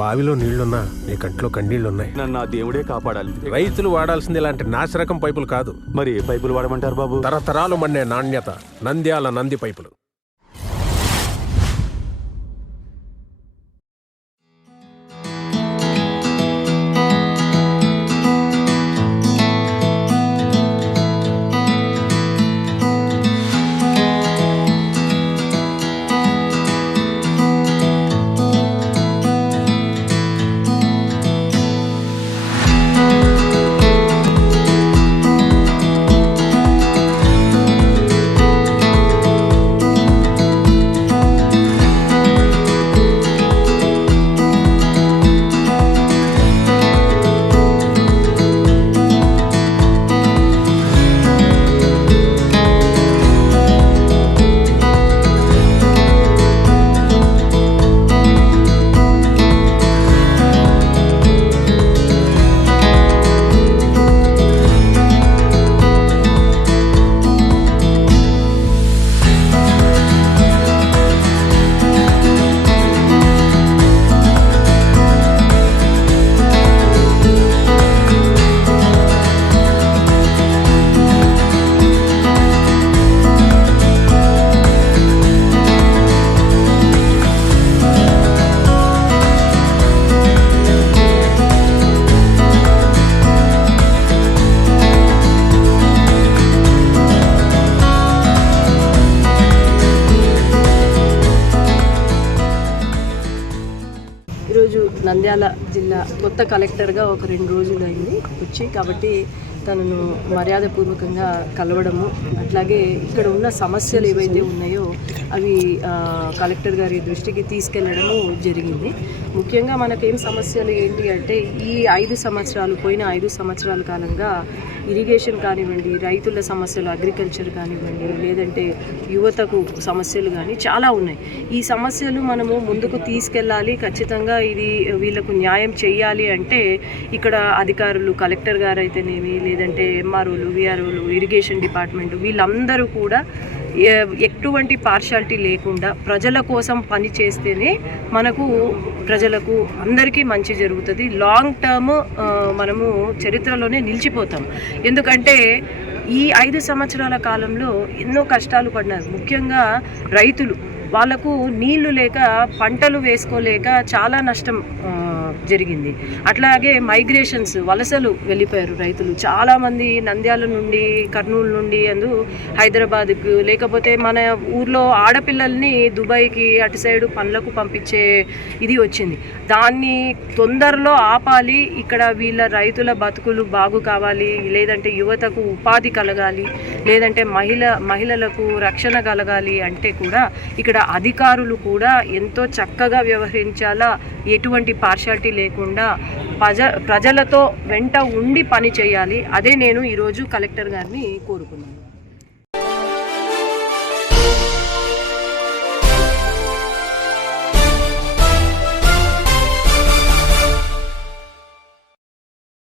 బావిలో నీళ్లున్నా నీ కంట్లో కన్నీళ్లున్నాయి. నన్ను ఆ దేవుడే కాపాడాలి. రైతులు వాడాల్సింది ఇలాంటి నాసిరకం పైపులు కాదు. మరి ఏ పైపులు వాడమంటారు బాబు? తరతరాలు మన్నే నాణ్యత నంద్యాల నంది పైపులు. ఈరోజు నంద్యాల జిల్లా కొత్త కలెక్టర్గా ఒక 2 రోజులు అయింది వచ్చి, కాబట్టి తనను మర్యాదపూర్వకంగా కలవడము, అట్లాగే ఇక్కడ ఉన్న సమస్యలు ఏవైతే ఉన్నాయో అవి కలెక్టర్ గారి దృష్టికి తీసుకెళ్లడము జరిగింది. ముఖ్యంగా మనకేం సమస్యలు ఏంటి అంటే, ఈ 5 సంవత్సరాలు పోయిన 5 సంవత్సరాల కాలంగా ఇరిగేషన్ కానివ్వండి, రైతుల సమస్యలు, అగ్రికల్చర్ కానివ్వండి, లేదంటే యువతకు సమస్యలు కానీ చాలా ఉన్నాయి. ఈ సమస్యలు మనము ముందుకు తీసుకెళ్ళాలి, ఖచ్చితంగా ఇది వీళ్ళకు న్యాయం చేయాలి అంటే ఇక్కడ అధికారులు, కలెక్టర్ గారు అయితేనేమి, లేదంటే ఎంఆర్ఓలు, విఆర్ఓలు, ఇరిగేషన్ డిపార్ట్మెంట్, వీళ్ళందరూ కూడా ఎటువంటి పార్షాలిటీ లేకుండా ప్రజల కోసం పని చేస్తేనే మనకు ప్రజలకు అందరికీ మంచి జరుగుతుంది. లాంగ్ టర్మ్ మనము చరిత్రలోనే నిలిచిపోతాం. ఎందుకంటే ఈ 5 సంవత్సరాల కాలంలో ఎన్నో కష్టాలు పడినారు. ముఖ్యంగా రైతులు, వాళ్ళకు నీళ్లు లేక పంటలు వేసుకోలేక చాలా నష్టం జరిగింది. అట్లాగే మైగ్రేషన్స్, వలసలు వెళ్ళిపోయారు రైతులు. చాలామంది నంద్యాల నుండి, కర్నూలు నుండి హైదరాబాద్కు, లేకపోతే మన ఊర్లో ఆడపిల్లల్ని దుబాయ్కి అటు సైడు పనులకు పంపించే ఇది వచ్చింది. దాన్ని తొందరలో ఆపాలి. ఇక్కడ వీళ్ళ రైతుల బతుకులు బాగు కావాలి, లేదంటే యువతకు ఉపాధి కలగాలి, లేదంటే మహిళలకు రక్షణ కలగాలి అంటే కూడా ఇక్కడ అధికారులు కూడా ఎంతో చక్కగా వ్యవహరించాలా, ఎటువంటి పార్షాలిటీ లేకుండా ప్రజలతో వెంట ఉండి పని చేయాలి. అదే నేను ఈరోజు కలెక్టర్ గారిని కోరుకున్నాను.